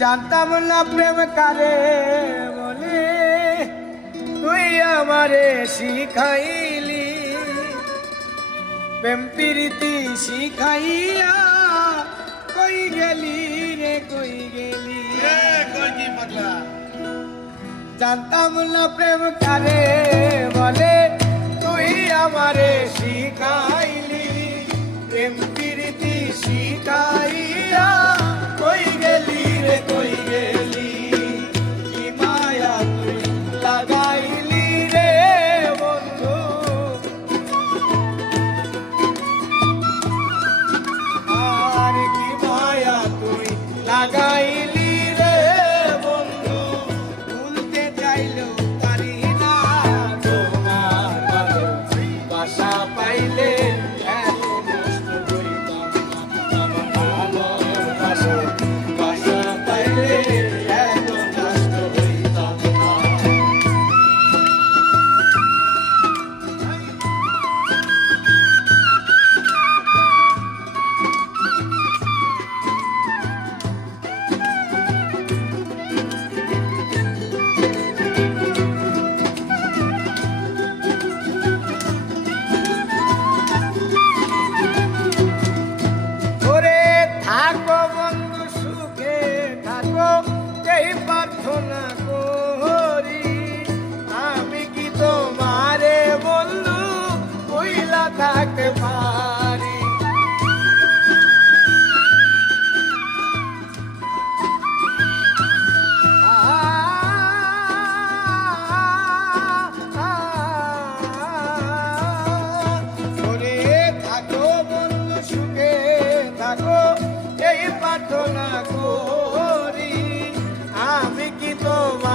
জানতাম না প্রেম কারে বলে, তুই আমারে শিখাইলি। প্রেম প্রীতি শিখাইয়া কই গেলি রে কই গেলি। জানতাম না প্রেম কারে বলে, তুই আমারে শিখাইলি। প্রেম প্রীতি শিখাইয়া কই গেলি রে কই গেলি। কি মায়া তুই লাগাইলি রে বন্ধু, আর কি মায়া তুই লাগাইলি রে বন্ধু। ভুলতে চাইলেও পারি না তোমার ভালোবাসা পাইলে। থাকো বন্ধু সুখে থাকো, এই প্রার্থনা করি। আমি কি তোমারে বন্ধু ভুইলা থাকতে পারি। থাকো বন্ধু সুখে থাকো, এই প্রার্থনা করি। আমি কি তোমার